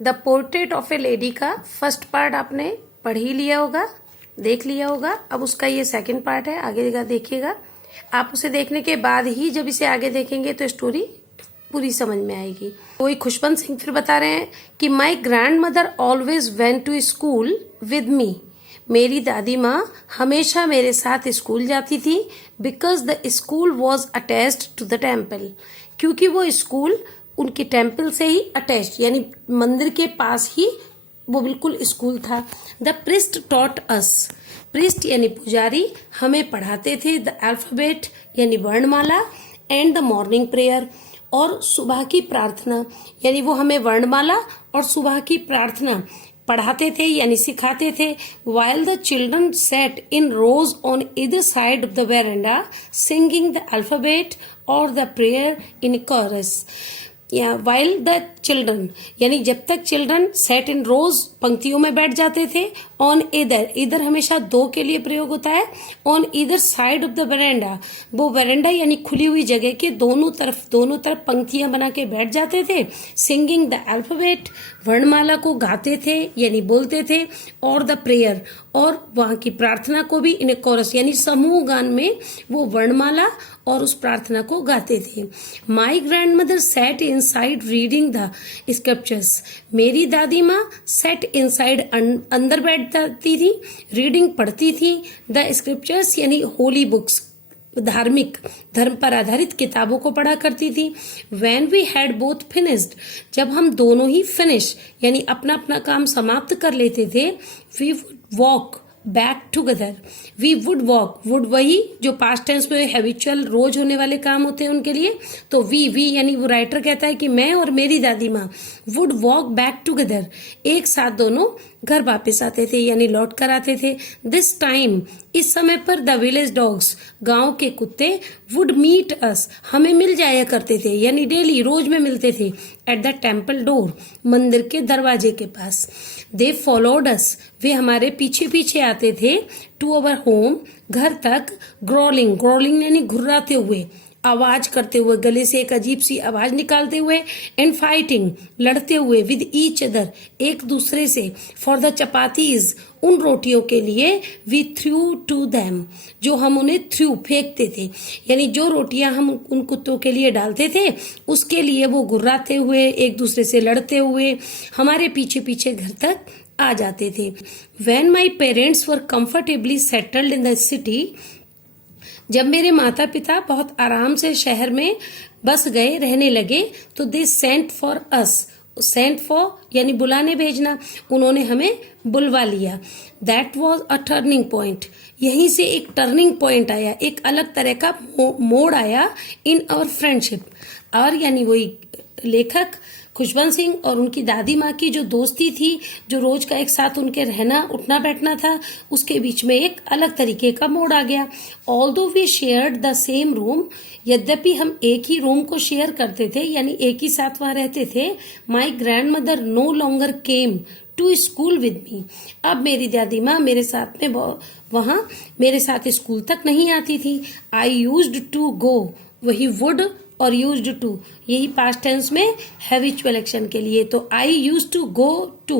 The portrait of A lady का first part आपने पढ़ ही लिया होगा, देख लिया होगा। अब उसका ये सेकंड पार्ट है, आगे का देखिएगा। आप उसे देखने के बाद ही जब इसे आगे देखेंगे तो स्टोरी पूरी समझ में आएगी। कोई खुशवंत सिंह फिर बता रहे हैं कि my grandmother always went to school with me. मेरी दादी माँ हमेशा मेरे साथ स्कूल जाती थी। Because the school was attached to the temple, क्योंकि वो स्कूल उनके टेम्पल से ही अटैच्ड यानी मंदिर के पास ही वो बिल्कुल स्कूल था। The priest taught us, priest यानी पुजारी हमें पढ़ाते थे द अल्फाबेट यानी वर्णमाला एंड द मॉर्निंग प्रेयर, और सुबह की प्रार्थना यानी वो हमें वर्णमाला और सुबह की प्रार्थना पढ़ाते थे यानी सिखाते थे। while the children sat in rows on either side of the veranda singing the alphabet or the prayer in chorus, या while the children यानी जब तक चिल्ड्रन सेट इन रोज पंक्तियों में बैठ जाते थे। ऑन इधर, इधर हमेशा दो के लिए प्रयोग होता है। ऑन इधर साइड ऑफ द वेरेंडा, वो वेरेंडा यानी खुली हुई जगह के दोनों तरफ पंक्तियां बना के बैठ जाते थे। सिंगिंग द अल्फाबेट, वर्णमाला को गाते थे यानी बोलते थे। और द प्रेयर, और वहां की प्रार्थना को भी इन कोरस यानी समूह गान में वो वर्णमाला और उस प्रार्थना को गाते थे। My grand mother said in side reading the scriptures, मेरी दादी माँ सेट इन साइड अंदर बैठ जाती थी, रीडिंग पढ़ती थी। द स्क्रिप्चर्स यानी होली बुक्स, धार्मिक धर्म पर आधारित किताबों को पढ़ा करती थी। When we had both finished, जब हम दोनों ही फिनिश यानी अपना अपना काम समाप्त कर लेते थे। We would walk back together, we would walk, would वही जो पास्ट टेंस में हैबिचुअल रोज होने वाले काम होते हैं उनके लिए। तो वी यानी वो राइटर कहता है कि मैं और मेरी दादी माँ वुड वॉक बैक टूगेदर, एक साथ दोनों घर वापस आते थे यानी लौट कर आते थे। दिस टाइम, इस समय पर द विलेज डॉग्स, गांव के कुत्ते वुड मीट अस, हमें मिल जाया करते थे यानी डेली रोज में मिलते थे। एट द टेम्पल डोर, मंदिर के दरवाजे के पास। दे फॉलोड अस, वे हमारे पीछे पीछे आते थे। टू अवर होम, घर तक। ग्रोलिंग, ग्रोलिंग यानी घुर्राते हुए, आवाज करते हुए, गले से एक अजीब सी आवाज निकालते हुए। एंड फाइटिंग, लड़ते हुए। विद ईच अदर, एक दूसरे से। फॉर द चपातीज, उन रोटियों के लिए। वी थ्रू टू दैम, जो हम उन्हें थ्रू फेंकते थे यानी जो रोटियां हम उन कुत्तों के लिए डालते थे उसके लिए वो गुर्राते हुए, एक दूसरे से लड़ते हुए हमारे पीछे पीछे घर तक आ जाते थे। When my parents were comfortably settled in the city, जब मेरे माता पिता बहुत आराम से शहर में बस गए, रहने लगे, तो they sent for us, sent for यानी बुलाने भेजना, उन्होंने हमें बुलवा लिया। That was a turning point, यहीं से एक टर्निंग पॉइंट आया, एक अलग तरह का मोड़ आया इन आवर फ्रेंडशिप। और यानी वही लेखक खुशवंत सिंह और उनकी दादी माँ की जो दोस्ती थी, जो रोज का एक साथ उनके रहना उठना बैठना था, उसके बीच में एक अलग तरीके का मोड़ आ गया। Although we shared the same room, यद्यपि हम एक ही रूम को शेयर करते थे यानी एक ही साथ वहां रहते थे। My grandmother no longer came to school with me, अब मेरी दादी माँ मेरे साथ में वहां मेरे साथ स्कूल तक नहीं आती थी। आई यूज्ड टू गो, वही वुड और यूज्ड टू यही पास्ट टेंस में हैबिचुअल एक्शन के लिए। तो I used to go to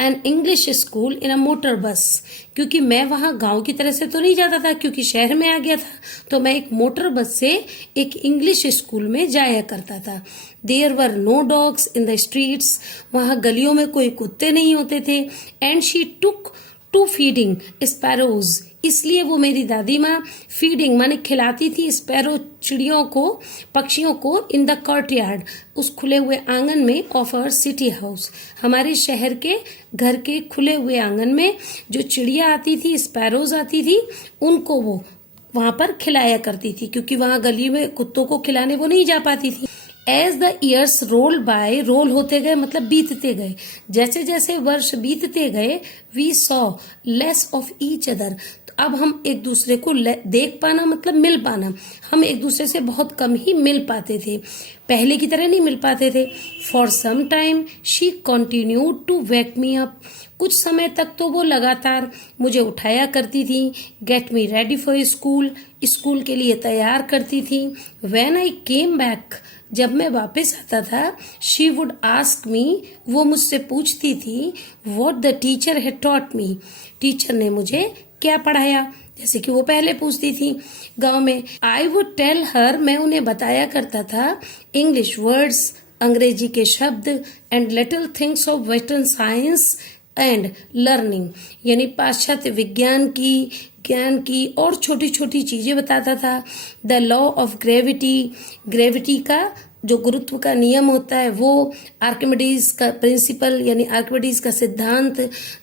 an English school in a motor bus, क्योंकि मैं वहां गांव की तरह से तो नहीं जाता था क्योंकि शहर में आ गया था, तो मैं एक मोटर बस से एक इंग्लिश स्कूल में जाया करता था। There were no dogs in the streets, वहां गलियों में कोई कुत्ते नहीं होते थे। And she took to feeding sparrows, इसलिए वो मेरी दादी माँ फीडिंग माने खिलाती थी स्पैरो चिड़ियों को, पक्षियों को। इन द कोर्टयार्ड, उस खुले हुए आंगन में। ऑफ आवर सिटी हाउस, हमारे शहर के घर के खुले हुए आंगन में जो चिड़िया आती थी, स्पैरोज आती थी, उनको वो वहां पर खिलाया करती थी क्योंकि वहां गली में कुत्तों को खिलाने वो नहीं जा पाती थी। As the years roll by, roll होते गए मतलब बीतते गए, जैसे जैसे वर्ष बीतते गए। We saw less of each other, अब हम एक दूसरे को देख पाना मतलब मिल पाना, हम एक दूसरे से बहुत कम ही मिल पाते थे, पहले की तरह नहीं मिल पाते थे। For some time she continued to wake me up, कुछ समय तक तो वो लगातार मुझे उठाया करती थी। Get me ready for school, school के लिए तैयार करती थी। व्हेन आई केम बैक, जब मैं वापस आता था, शी वुड आस्क मी, वो मुझसे पूछती थी, what the teacher had taught me, teacher ने मुझे क्या पढ़ाया, जैसे कि वो पहले पूछती थी गांव में। आई वुड टेल हर, मैं उन्हें बताया करता था, इंग्लिश वर्ड्स, अंग्रेजी के शब्द, and little things of western science and learning, यानी पाश्चात्य विज्ञान की, ज्ञान की और छोटी छोटी चीजें बताता था। The law of gravity, gravity का जो गुरुत्व का नियम होता है वो, आर्किमिडीज का प्रिंसिपल यानी आर्किमिडीज का सिद्धांत,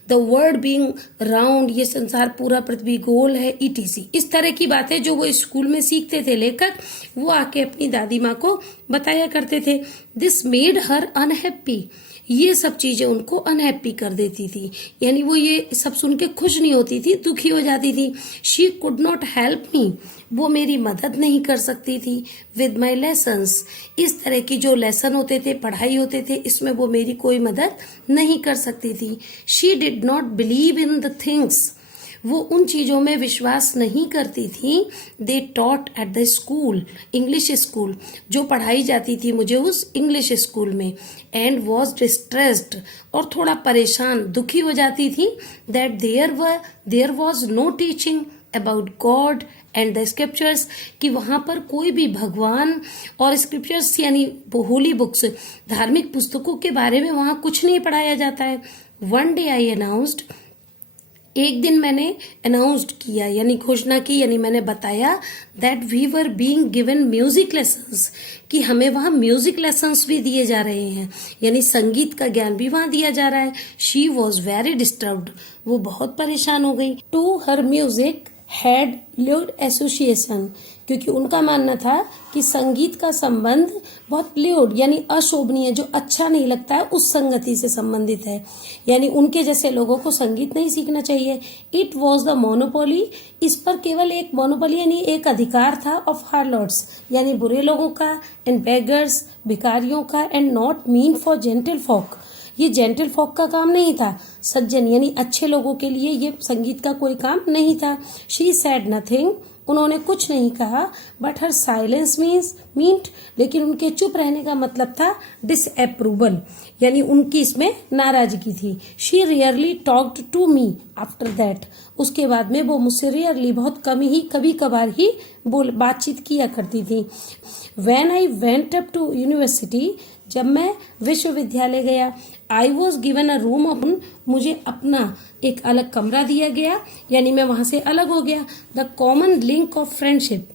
द वर्ल्ड बीइंग राउंड, ये संसार पूरा पृथ्वी गोल है, ईटीसी। इस तरह की बातें जो वो स्कूल में सीखते थे लेखक, वो आके अपनी दादी माँ को बताया करते थे। दिस मेड हर अनहैप्पी, ये सब चीजें उनको अनहैप्पी कर देती थी, यानी वो ये सब सुन के खुश नहीं होती थी, दुखी हो जाती थी। She could not help me, वो मेरी मदद नहीं कर सकती थी। विद माई लेसन्स, इस तरह की जो लेसन होते थे, पढ़ाई होते थे, इसमें वो मेरी कोई मदद नहीं कर सकती थी। She did not believe in the things, वो उन चीजों में विश्वास नहीं करती थी। They taught at the school, English school, जो पढ़ाई जाती थी मुझे उस इंग्लिश स्कूल में। एंड वॉज डिस्ट्रेस्ड, और थोड़ा परेशान, दुखी हो जाती थी। That there was no teaching about God and the scriptures, कि वहां पर कोई भी भगवान और स्क्रिप्चर्स यानी होली बुक्स, धार्मिक पुस्तकों के बारे में वहां कुछ नहीं पढ़ाया जाता है। वन डे आई अनाउंस्ड, एक दिन मैंने अनाउंस्ड किया यानी घोषणा की, यानी मैंने बताया, that we were being given music lessons, कि हमें वहां म्यूजिक लेसन्स भी दिए जा रहे हैं, यानी संगीत का ज्ञान भी वहां दिया जा रहा है। शी वॉज वेरी डिस्टर्ब्ड, वो बहुत परेशान हो गई। To her music had lewd association, क्योंकि उनका मानना था कि संगीत का संबंध बहुत ल्यूड यानी अशोभनीय, जो अच्छा नहीं लगता है, उस संगति से संबंधित है, यानी उनके जैसे लोगों को संगीत नहीं सीखना चाहिए। इट वॉज द मोनोपोली, इस पर केवल एक मोनोपोली यानी एक अधिकार था, ऑफ हार्लॉट्स यानी बुरे लोगों का, एंड बेगर्स भिखारियों का, and not mean for gentle folk, ये जेंटल फॉक का काम नहीं था, सज्जन यानी अच्छे लोगों के लिए ये संगीत का कोई काम नहीं था। शी सेड नथिंग, उन्होंने कुछ नहीं कहा, बट हर साइलेंस मीन्ट, लेकिन उनके चुप रहने का मतलब था डिसअप्रूवल, यानी उनकी इसमें नाराजगी थी। She rarely talked to me after that, उसके बाद में वो मुझसे रियरली बहुत कम ही, कभी कभार ही बातचीत किया करती थी। When I went up to university, जब मैं विश्वविद्यालय गया, I was given a room अपन, मुझे अपना एक अलग कमरा दिया गया, यानी मैं वहां से अलग हो गया। The common link of friendship,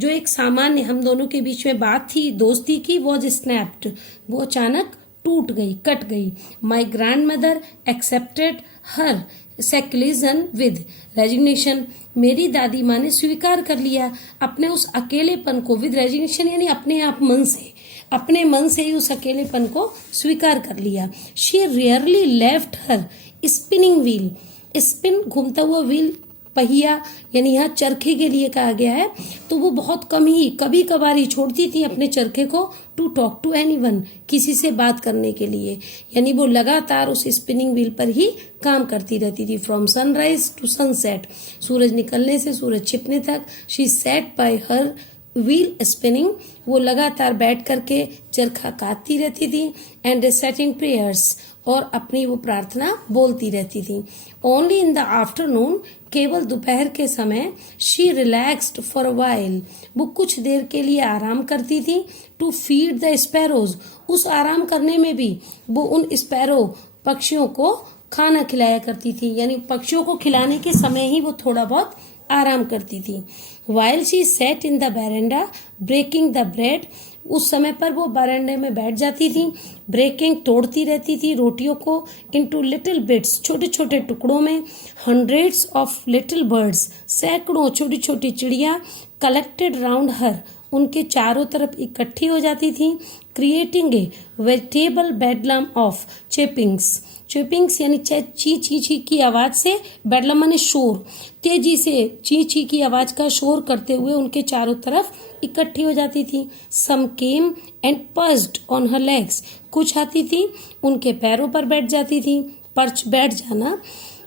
जो एक सामान्य हम दोनों के बीच में बात थी, दोस्ती की, वॉज स्नैप्ड, वो अचानक टूट गई, कट गई। My grand mother accepted her secularism with resignation, मेरी दादी माँ ने स्वीकार कर लिया अपने उस अकेलेपन को, विद रेजिग्नेशन यानी अपने आप मन से, अपने मन से ही उस अकेलेपन को स्वीकार कर लिया। She rarely left her spinning wheel, spin घूमता हुआ व्हील, पहिया, यानी यहाँ चरखे के लिए कहा गया है, तो वो बहुत कम ही, कभी कभार ही छोड़ती थी अपने चरखे को, टू टॉक टू एनीवन, किसी से बात करने के लिए, यानी वो लगातार उस स्पिनिंग व्हील पर ही काम करती रहती थी। फ्रॉम सनराइज टू सनसेट, सूरज निकलने से सूरज छिपने तक। She said bye her wheel spinning, वो लगातार बैठ करके चरखा काटती रहती थी। एंड रिसाइटिंग प्रेयर्स, और अपनी वो प्रार्थना बोलती रहती थी। ओनली इन द आफ्टरनून, केवल दोपहर के समय, she relaxed for a while, वो कुछ देर के लिए आराम करती थी। टू फीड द स्पैरोज, उस आराम करने में भी वो उन स्पैरो पक्षियों को खाना खिलाया करती थी, यानी पक्षियों को खिलाने के समय ही वो थोड़ा बहुत आराम करती थी। While she sat in the verandah breaking the bread, उस समय पर वो बरामदे में बैठ जाती थी, ब्रेकिंग तोड़ती रहती थी रोटियों को, इनटू लिटिल बिट्स, छोटे छोटे टुकड़ों में। हंड्रेड्स ऑफ लिटिल बर्ड्स, सैकड़ों छोटी छोटी चिड़िया, कलेक्टेड राउंड हर, उनके चारों तरफ इकट्ठी हो जाती थी। क्रिएटिंग ए वेजिटेबल बेडलम ऑफ चेपिंग्स, चेपिंग्स यानी ची ची ची की आवाज से, बेडलम माने शोर, तेजी से ची ची की आवाज का शोर करते हुए उनके चारों तरफ इकट्ठी हो जाती थी। Some came and perched on her legs, कुछ आती थी उनके पैरों पर बैठ जाती थी, पर्च बैठ जाना,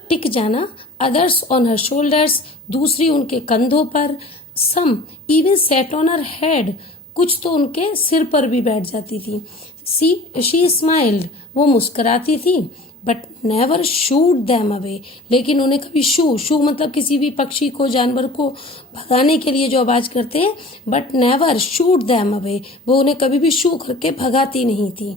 टिक जाना। अदर्स ऑन हर शोल्डर्स, दूसरी उनके कंधों पर। Some even sat on her head, कुछ तो उनके सिर पर भी बैठ जाती थी। शी स्माइल्ड, वो मुस्कुराती थी, but never shooed them away, लेकिन उन्हें कभी शू मतलब किसी भी पक्षी को, जानवर को भगाने के लिए जो आवाज करते हैं, but never shooed them away, वो उन्हें कभी भी शू करके भगाती नहीं थी।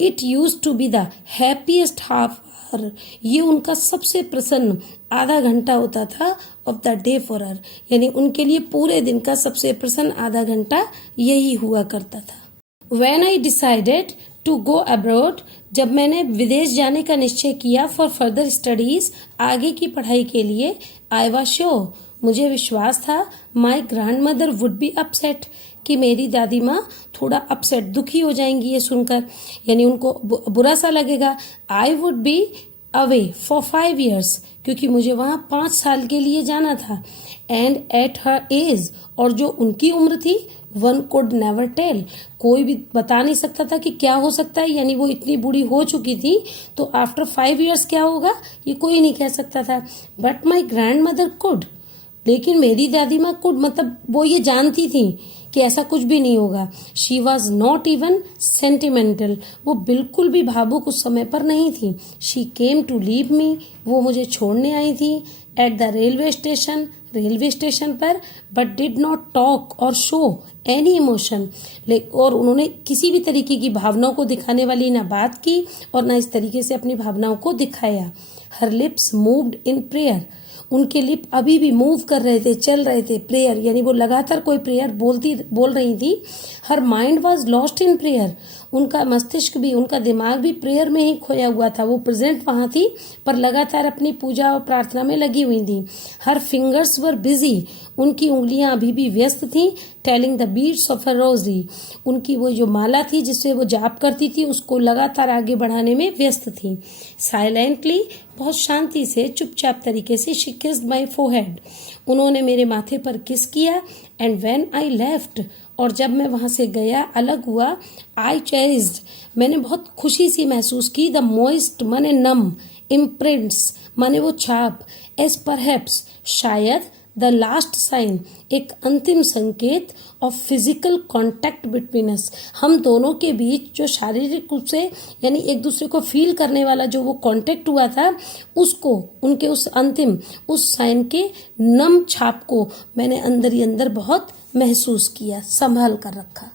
It used to be the happiest half hour, ये उनका सबसे प्रसन्न आधा घंटा होता था of the day for her, यानी उनके लिए पूरे दिन का सबसे प्रसन्न आधा घंटा यही हुआ करता था। When I decided to go abroad, जब मैंने विदेश जाने का निश्चय किया फॉर फर्दर स्टडीज, आगे की पढ़ाई के लिए, I was sure, मुझे विश्वास था, my grand mother would be upset, कि मेरी दादी माँ थोड़ा अपसेट, दुखी हो जाएंगी ये सुनकर, यानी उनको बुरा सा लगेगा। I would be away for 5 years, क्योंकि मुझे वहां 5 साल के लिए जाना था। एंड एट हर एज, और जो उनकी उम्र थी, वन कुड नेवर टेल, कोई भी बता नहीं सकता था कि क्या हो सकता है, यानी वो इतनी बूढ़ी हो चुकी थी, तो आफ्टर 5 years क्या होगा ये कोई नहीं कह सकता था। But my grand mother could, लेकिन मेरी दादी माँ कुड, मतलब वो ये जानती थी कि ऐसा कुछ भी नहीं होगा। She was not even sentimental, वो बिल्कुल भी भावुक उस समय पर नहीं थी। She came to leave me, वो मुझे छोड़ने आई थी। एट द रेलवे स्टेशन पर, but did not talk or show any emotion, और उन्होंने किसी भी तरीके की भावनाओं को दिखाने वाली ना बात की और ना इस तरीके से अपनी भावनाओं को दिखाया। हर लिप्स मूव्ड इन प्रेयर, उनके लिप अभी भी मूव कर रहे थे, चल रहे थे, प्रेयर, यानी वो लगातार कोई प्रेयर बोल रही थी। Her mind was lost in prayer, उनका मस्तिष्क भी, उनका दिमाग भी प्रेयर में ही खोया हुआ था। वो प्रेजेंट वहां थी पर लगातार अपनी पूजा और प्रार्थना में लगी हुई थी। हर फिंगर्स वर बिजी, उनकी उंगलियां अभी भी व्यस्त थी। Telling the beads of a rosary, उनकी वो जो माला थी जिससे वो जाप करती थी, उसको लगातार आगे बढ़ाने में व्यस्त थी। साइलेंटली, बहुत शांति से, चुपचाप तरीके से, शी किस्ड माई फोरहेड, उन्होंने मेरे माथे पर किस किया। एंड व्हेन आई लेफ्ट, और जब मैं वहां से गया, अलग हुआ, आई चेरिज्ड, मैंने बहुत खुशी सी महसूस की। द मॉइस्ट माने नम, इम्प्रिंट्स माने वो छाप, एज परहैप्स शायद, द लास्ट साइन एक अंतिम संकेत of physical contact between us, हम दोनों के बीच जो शारीरिक रूप से, यानी एक दूसरे को फील करने वाला जो वो कॉन्टैक्ट हुआ था, उसको, उनके उस अंतिम, उस साइन के नम छाप को मैंने अंदर ही अंदर बहुत महसूस किया, संभाल कर रखा।